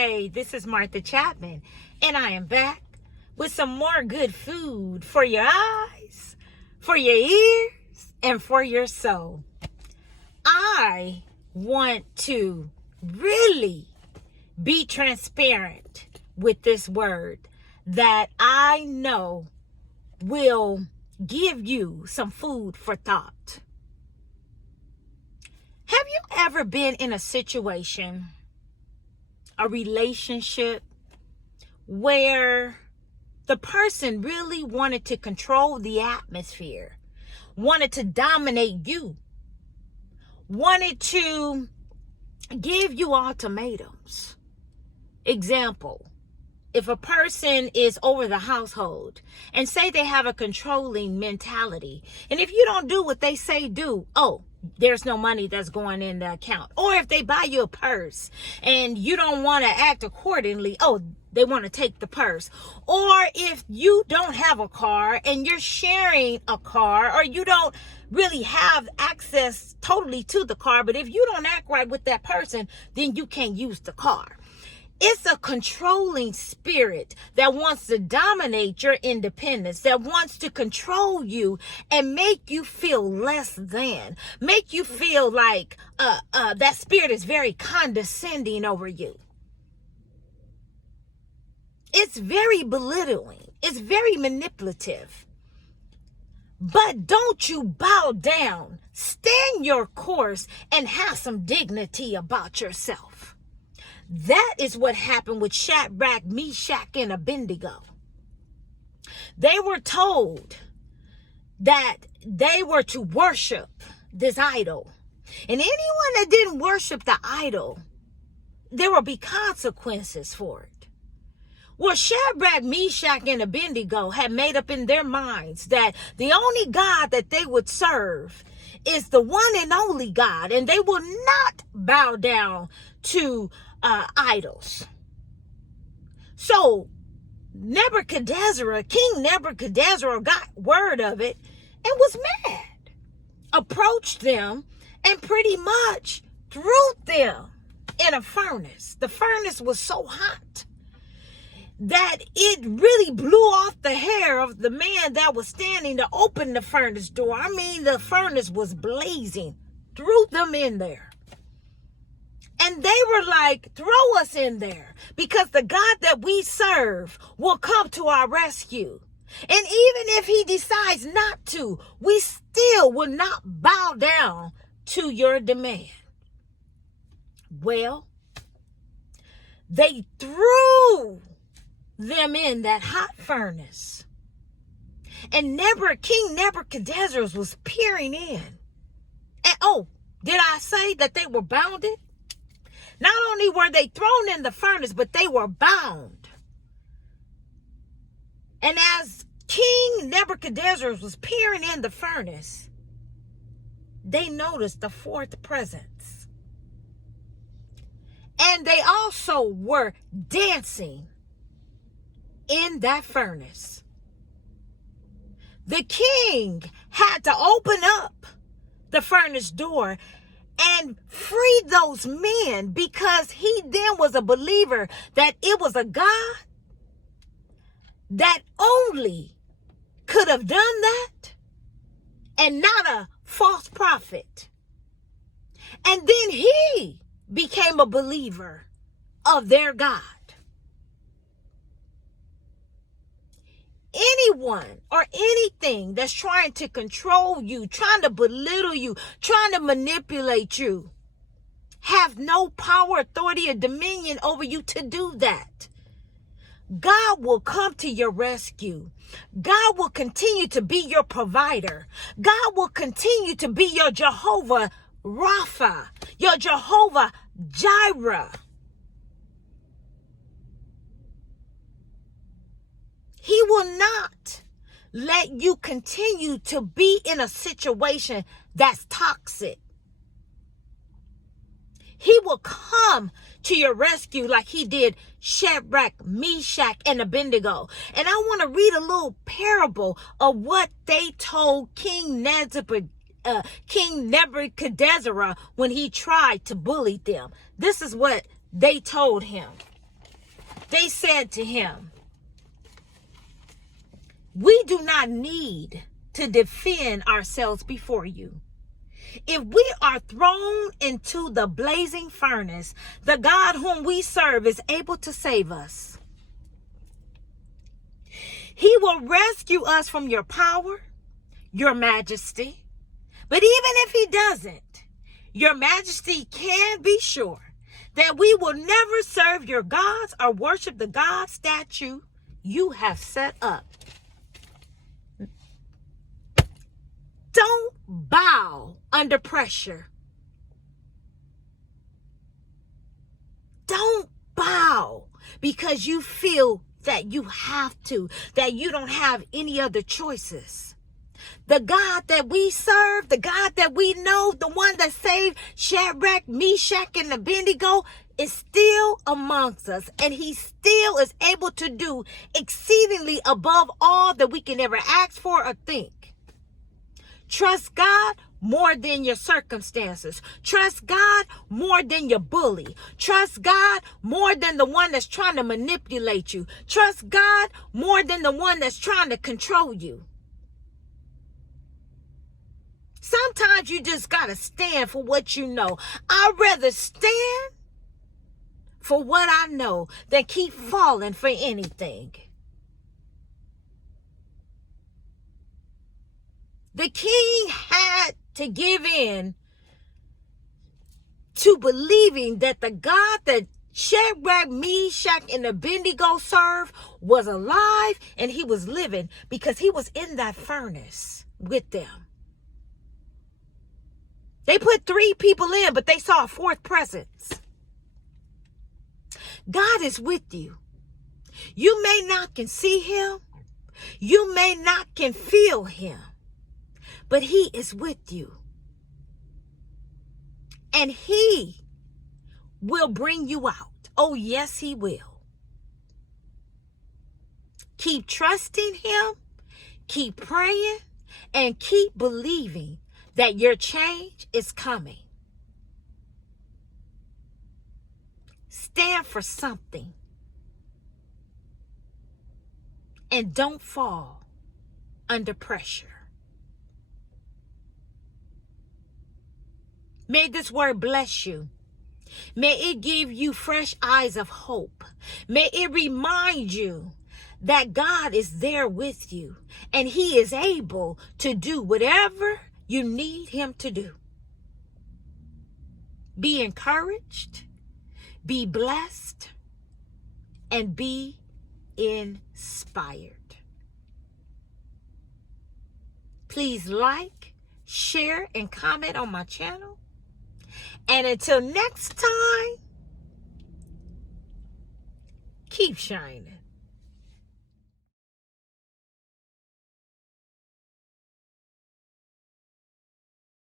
Hi, this is Martha Chapman, and I am back with some more good food for your eyes, for your ears, and for your soul. I want to really be transparent with this word that I know will give you some food for thought. Have you ever been in a situation, a relationship, where the person really wanted to control the atmosphere, wanted to dominate you, wanted to give you ultimatums? Example, if a person is over the household and say they have a controlling mentality, and if you don't do what they say do, there's no money that's going in the account. Or if they buy you a purse and you don't want to act accordingly, they want to take the purse. Or if you don't have a car and you're sharing a car, or you don't really have access totally to the car, but if you don't act right with that person, then you can't use the car. It's a controlling spirit that wants to dominate your independence, that wants to control you and make you feel less than, make you feel like that spirit is very condescending over you. It's very belittling. It's very manipulative. But don't you bow down. Stand your course and have some dignity about yourself. That is what happened with Shadrach, Meshach, and Abednego. They were told that they were to worship this idol. And anyone that didn't worship the idol, there will be consequences for it. Well, Shadrach, Meshach, and Abednego had made up in their minds that the only God that they would serve is the one and only God, and they will not bow down to idols. So King Nebuchadnezzar got word of it and was mad, approached them, and pretty much threw them in a furnace. The furnace was so hot that it really blew off the hair of the man that was standing to open the furnace door. I mean, the furnace was blazing. Threw them in there. And they were like, throw us in there, because the God that we serve will come to our rescue. And even if he decides not to, we still will not bow down to your demand. Well, they threw them in that hot furnace. And King Nebuchadnezzar was peering in. And did I say that they were bounded? Not only were they thrown in the furnace, but they were bound. And as King Nebuchadnezzar was peering in the furnace, they noticed the fourth presence. And they also were dancing in that furnace. The king had to open up the furnace door and free those men, because he then was a believer that it was a God that only could have done that, and not a false prophet. And then he became a believer of their God. Anyone or anything that's trying to control you, trying to belittle you, trying to manipulate you, have no power, authority, or dominion over you to do that. God will come to your rescue. God will continue to be your provider. God will continue to be your Jehovah Rapha, your Jehovah Jireh. He will not let you continue to be in a situation that's toxic. He will come to your rescue like he did Shadrach, Meshach, and Abednego. And I want to read a little parable of what they told King Nebuchadnezzar when he tried to bully them. This is what they told him. They said to him, "We do not need to defend ourselves before you. If we are thrown into the blazing furnace, the God whom we serve is able to save us. He will rescue us from your power, your majesty. But even if he doesn't, your majesty can be sure that we will never serve your gods or worship the God statue you have set up." Don't bow under pressure. Don't bow because you feel that you have to, that you don't have any other choices. The God that we serve, the God that we know, the one that saved Shadrach, Meshach, and Abednego is still amongst us. And he still is able to do exceedingly above all that we can ever ask for or think. Trust God more than your circumstances. Trust God more than your bully. Trust God more than the one that's trying to manipulate you. Trust God more than the one that's trying to control you. Sometimes you just got to stand for what you know. I'd rather stand for what I know than keep falling for anything. The king had to give in to believing that the God that Shadrach, Meshach, and Abednego served was alive and he was living because he was in that furnace with them. They put 3 people in, but they saw a 4th presence. God is with you. You may not can see him. You may not can feel him. But he is with you. And he will bring you out. Oh, yes, he will. Keep trusting him. Keep praying. And keep believing that your change is coming. Stand for something. And don't fall under pressure. May this word bless you. May it give you fresh eyes of hope. May it remind you that God is there with you and he is able to do whatever you need him to do. Be encouraged, be blessed, and be inspired. Please like, share, and comment on my channel. And until next time, keep shining.